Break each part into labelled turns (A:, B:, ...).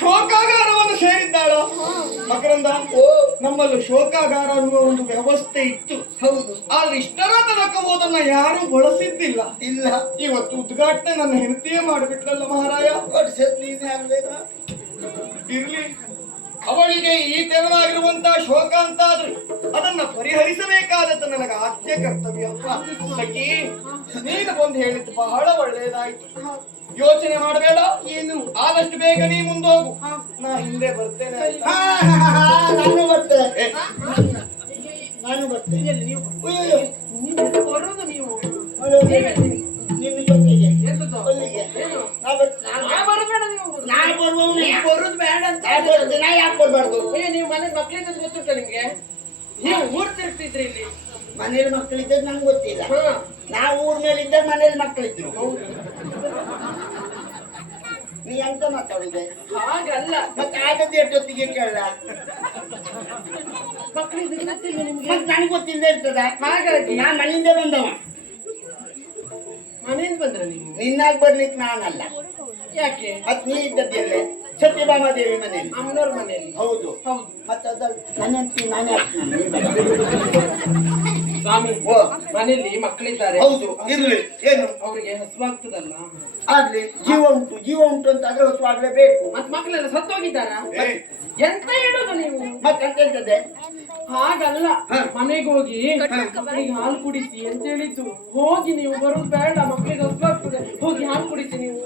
A: ಶೋಕಾಗಾರವನ್ನು ಸೇರಿದ್ದಾಳ? ಮಕರಂದ
B: ಓ
A: ನಮ್ಮಲ್ಲಿ ಶೋಕಾಗಾರ ಅನ್ನುವ ಒಂದು ವ್ಯವಸ್ಥೆ ಇತ್ತು.
B: ಹೌದು.
A: ಆದ್ರೆ ಇಷ್ಟರ ತನಕ ಅದನ್ನ ಯಾರು ಬಳಸಿದ್ದಿಲ್ಲ.
B: ಇಲ್ಲ.
A: ಇವತ್ತು ಉದ್ಘಾಟನೆ ನನ್ನ ಹೆಂಡತಿಯೇ ಮಾಡಿಬಿಟ್ಲಲ್ಲ ಮಹಾರಾಯ. ಇರ್ಲಿ. ಅವಳಿಗೆ ಈ ತೆರನಾಗಿರುವಂತಹ ಶೋಕ ಅಂತ ಆದ್ರೆ ಅದನ್ನ ಪರಿಹರಿಸಬೇಕಾದದ್ದು ನನಗೆ ಆದ್ಯ ಕರ್ತವ್ಯ. ಸಖಿ ನೀನು ಬಂದು ಹೇಳಿದ್ದು ಬಹಳ ಒಳ್ಳೇದಾಯ್ತು. ಯೋಚನೆ ಮಾಡಬೇಡ ಏನು ಆದಷ್ಟು ಬೇಗ ನೀ ಮುಂದೋಗು. ನಾ ಹಿಂದೆ ಬರ್ತೇನೆ.
B: ನಾನು ಬರ್ತೇನೆ. ನಾನು ಬರ್ತೇನೆ.
C: ಬರುದು ನೀವು. ಬೇಡ ಅಂತ
B: ನಾ ಬರ್ತೇನೆ, ನಾ ಯಾಕೆ ಬರ್ಬಾರ್ದು
C: ಏ ನೀವು ಮನೆ ಮಕ್ಳಿಂದ ಗೊತ್ತುಂಟ ನಿಮ್ಗೆ? ನೀವು ಊರ್ ತಿರ್ತಿದ್ರಿ ಇಲ್ಲಿ.
B: ಮನೇಲಿ ಮಕ್ಕಳಿದ್ದಾಗ ನಂಗೆ ಗೊತ್ತಿಲ್ಲ.
C: ಹಾ.
B: ನಾ ಊರ್ ಮೇಲೆ ಇದ್ದ ಮನೇಲಿ ಮಕ್ಕಳಿದ್ರು ನೀ ಎಂತ ಮಾತಾಡಿದೆ?
C: ಹಾಗಲ್ಲ.
B: ಮತ್ತೆ ಆಗದ್ದು ಎಷ್ಟೊತ್ತಿಗೆ ಕೇಳ
C: ಮಕ್ಳಿಗೆ ಗೊತ್ತಿಲ್ಲ ನಿಮ್ಗೆ?
B: ಮತ್ತೆ ನನಗೆ ಗೊತ್ತಿಲ್ಲದೆ ಇರ್ತದ.
C: ಹಾಗಾಗಿ
B: ನಾ ಮನೆಯಿಂದ ಬಂದವ.
C: ಮನೆಯಿಂದ ಬಂದ್ರ ನೀವು?
B: ನಿನ್ನಾಗ ಬರ್ಲಿಕ್ಕೆ ನಾನಲ್ಲ.
C: ಯಾಕೆ?
B: ಮತ್ ನೀ ಇದ್ದದ್ದೆಲ್ಲೇ. ಸತ್ಯಭಾಮಾದೇವಿ ಮನೆಯಲ್ಲಿ?
C: ಅಮ್ಮನವ್ರ ಮನೆಯಲ್ಲಿ.
B: ಹೌದು.
C: ಹೌದು.
B: ಮತ್ತೆ ಅದಲ್ಲ ನನ್ನ ಹೆಂಡ್ತಿ ನಾನೇ ಹಾಕ್ತೀನಿ.
C: ಸ್ವಾಮಿ
B: ಓ.
C: ಮನೆಯಲ್ಲಿ ಮಕ್ಕಳಿದ್ದಾರೆ.
B: ಹೌದು ಇರ್ಲಿ. ಏನು?
C: ಅವರಿಗೆ ಹಸುವಾಗ್ತದಲ್ಲ
B: ಆಗ್ಲಿ. ಜೀವ ಉಂಟು ಜೀವ ಉಂಟು ಅಂತ ಆದ್ರೆ ಹೊಸವಾಗ್ಲೇಬೇಕು
C: ಮತ್ತೆ ಮಕ್ಕಳೆಲ್ಲ ಸತ್ತೋಗಿದ್ದಾರ? ಎಂತ ಹೇಳೋದು ನೀವು?
B: ಮತ್ತೆ ಅಂತ ಹೇಳ್ತದೆ
C: ಹಾಗಲ್ಲ ಮನೆಗೆ ಹೋಗಿ ಮಕ್ಕಳಿಗೆ ಹಾಲು ಕುಡಿಸಿ ಅಂತ ಹೇಳಿದ್ದು. ಹೋಗಿ ನೀವು ಬರುದು ಬೇಡ ಮಕ್ಕಳಿಗೆ ಹಸುವಾಗ್ತದೆ ಹೋಗಿ ಹಾಲು ಕುಡಿಸಿ ನೀವು.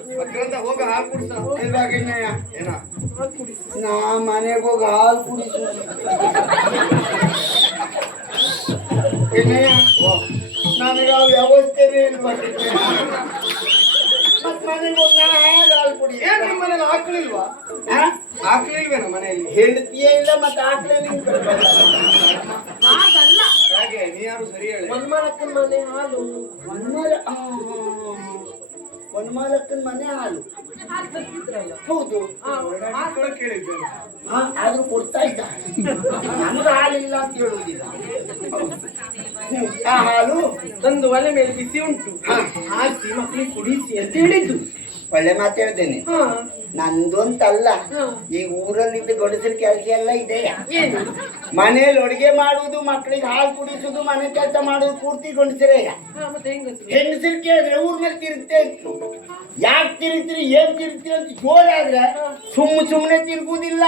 A: ಹೋಗ ಹಾಲು ಕುಡ್ಸ? ಏನ?
C: ಹಾಲು ಕುಡಿಸಿ
B: ನಾ ಮನೆಗೆ ಹೋಗಿ ಹಾಲು ಕುಡಿಸು. ಇನ್ನೇನ? ನನಗೆ ಆ ವ್ಯವಸ್ಥೆನೇ ಇಲ್ವಾ ಮತ್ ಮನೆಗೆ ಹೋಗಿ ನಾ ಹೇಗೆ ಹಾಲು ಕುಡಿ.
A: ಏನ್ ನಿಮ್ಮ ಮನೇಲಿ ಆಕಳಿಲ್ವಾ ಆಕಳಿಲ್ವೇನ ಮನೆಯಲ್ಲಿ?
B: ಹೆಂಡತಿಯೇ ಇಲ್ಲ ಮತ್ತೆ
C: ಹಾಗಲ್ಲ.
A: ಹಾಗೆ ನೀ ಯಾರು ಸರಿ ಹೇಳಿ?
C: ಮನೆ ಹಾಲು.
B: ವನ್ಮಾಲಕ್ಕನ ಮನೆ ಹಾಲು. ಹೌದು. ಆದ್ರೂ ಕೊಡ್ತಾ ಇದ್ದ ನಮ್ಗೆ ಹಾಲಿಲ್ಲ ಅಂತ ಹೇಳುವುದಿಲ್ಲ. ಆ ಹಾಲು
C: ತಂದು ಒಲೆ ಮೇಲೆ ಬಿಸಿ ಉಂಟು. ಹಾಕಿ ಮಕ್ಕಳಿಗೆ ಕುಡಿಸಿ ಅಂತ ಹೇಳಿದ್ದು.
B: ಒಳ್ಳೆ ಮಾತು ಹೇಳ್ತೇನೆ
C: ಹಾ
B: ನಂದು ಅಂತಲ್ಲ
C: ಹಾ.
B: ಈ ಊರಲ್ಲಿದ್ದ ಗಂಡಸರ ಕೆಲಸ ಎಲ್ಲ
C: ಇದೆ
B: ಮನೇಲಿ ಅಡುಗೆ ಮಾಡುವುದು ಮಕ್ಕಳಿಗೆ ಹಾಲು ಕುಡಿಸುದು ಮನೆ ಕೆಲಸ ಮಾಡುದು ಪೂರ್ತಿ ಗಂಡಸರೇ
C: ಹೆಂಗಸ್ರು
B: ಕೇಳಿದ್ರೆ ಊರ್ ಮೇಲೆ ತಿರುಗ್ತೇ ಇತ್ತು ಯಾಕೆ ತಿರುಗ್ತೀರಿ ಏನ್ ತಿರುಗ್ತೀರಿ ಅಂತ ಜೋರಾದ್ರೆ ಸುಮ್ಮ ಸುಮ್ಮನೆ ತಿರುಗುದಿಲ್ಲ.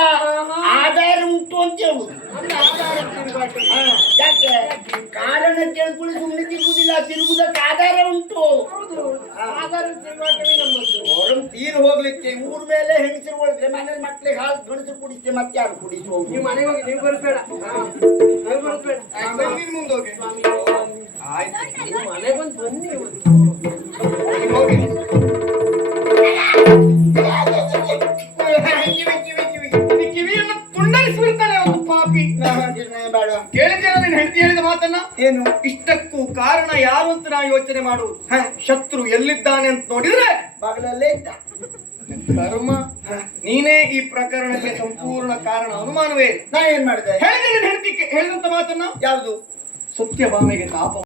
B: ಆಧಾರ ಉಂಟು ಅಂತ ಹೇಳುದು. ಯಾಕೆ? ಕಾರಣ ಕೇಳ್ಕೊಳ್ಳಿ ಸುಮ್ಮನೆ ತಿರುಗುದಿಲ್ಲ. ತಿರುಗುದಕ್ಕೆ ಆಧಾರ ಉಂಟು.
C: ಆಧಾರ ತಿರುಗಾಟವೇ
B: ತೀರ್ ಹೋಗ್ಲಿಕ್ಕೆ ಊರ್ ಮೇಲೆ ಹೆಂಗಸರು ಹೋದ್ರೆ ಮನೇಲಿ ಮಕ್ಳಿಗೆ ಹಾಲು ಗಂಡಸರು ಕುಡಿస్తే ಮತ್ತೆ ಯಾರು ಕುಡಿಸುವುದು
C: ನೀವು ಮನೆಗೆ ಹೋಗಿ ನೀವು ಬರಬೇಡ ನೀವು ಬರಬೇಡ
A: ಹೋಗಿ. ಮುಂದೋಗಿ ಆಯ್ತು.
C: ನೀವು ಮನೆ ಬಂದು ಬನ್ನಿ.
A: ನೀನ್ ಹೋಗಿ
B: ಕಿವಿ ಕಿವಿ ಕಿವಿ
A: ಈ ಕಿವಿಯನ್ನು ತುಂಡರಿಸಿ ಒಂದು ಪಾಪಿ.
B: ಬೇಡ.
A: ಕೇಳಿದ್ದೇನೆ ನಿನ್ನ ಹೆಂಡತಿ ಹೇಳಿದ ಮಾತನ್ನ?
B: ಏನು?
A: ಇಷ್ಟಕ್ಕೂ ಕಾರಣ ಯಾರು ಅಂತ ನಾ ಯೋಚನೆ ಮಾಡುವುದು? ಹ, ಶತ್ರು ಎಲ್ಲಿದ್ದಾನೆ ಅಂತ ನೋಡಿದ್ರೆ
B: ಬಾಗಿಲಲ್ಲೇ ಇದ್ದ
A: ಧರ್ಮ ನೀನೇ ಈ ಪ್ರಕರಣಕ್ಕೆ ಸಂಪೂರ್ಣ ಕಾರಣ ಅನುಮಾನವೇ.
B: ನಾ ಏನ್ ಮಾಡಿದೆ?
A: ಹೇಳಿದ ಹೇಳಿದಂತ ಮಾತನ್ನ?
B: ಯಾವುದು?
A: ಸತ್ಯಭಾಮೆಗೆ ತಾಪ.